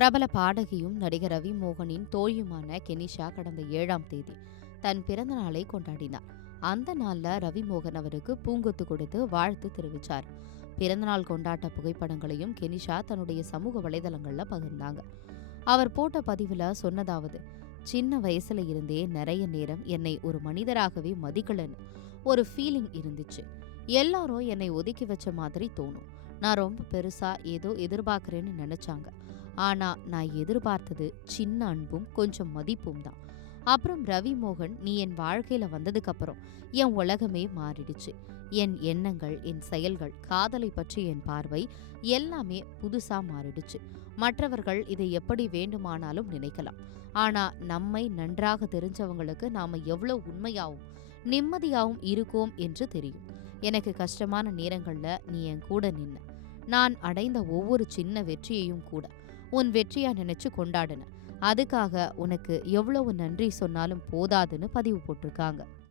பிரபல பாடகியும் நடிகர் ரவி மோகனின் தோழியுமான கெனிஷா கடந்த 7ஆம் தேதி தன் பிறந்த நாளை கொண்டாடினார். அந்த நாள்ல ரவி மோகன் அவருக்கு பூங்கொத்து கொடுத்து வாழ்த்து தெரிவிச்சார். பிறந்தநாள் கொண்டாட்ட புகைப்படங்களையும் கெனிஷா தன்னுடைய சமூக வலைதளங்கள்ல பகிர்ந்தாங்க. அவர் போட்ட பதிவுல சொன்னதாவது: சின்ன வயசுல இருந்தே நிறைய நேரம் என்னை ஒரு மனிதராகவே மதிக்கலன்னு ஒரு ஃபீலிங் இருந்துச்சு. எல்லாரும் என்னை ஒதுக்கி வச்ச மாதிரி தோணும். நான் ரொம்ப பெருசா ஏதோ எதிர்பார்க்கறேன்னு நினைச்சாங்க. ஆனா நான் எதிர்பார்த்தது சின்ன அன்பும் கொஞ்சம் மதிப்பும் தான். அப்புறம் ரவி மோகன், நீ என் வாழ்க்கையில வந்ததுக்கு அப்புறம் என் உலகமே மாறிடுச்சு. என் எண்ணங்கள், என் செயல்கள், காதலை பற்றி என் பார்வை எல்லாமே புதுசா மாறிடுச்சு. மற்றவர்கள் இதை எப்படி வேண்டுமானாலும் நினைக்கலாம். ஆனா நம்மை நன்றாக தெரிஞ்சவங்களுக்கு நாம எவ்வளவு உண்மையாவும் நிம்மதியாவும் இருக்கோம் என்று தெரியும். எனக்கு கஷ்டமான நேரங்கள்ல நீ என் கூட நின்ன. நான் அடைந்த ஒவ்வொரு சின்ன வெற்றியையும் கூட உன் வெற்றியா நினைச்சு கொண்டாடின. அதுக்காக உனக்கு எவ்வளவு நன்றி சொன்னாலும் போதாதுன்னு பதிவு போட்டிருக்காங்க.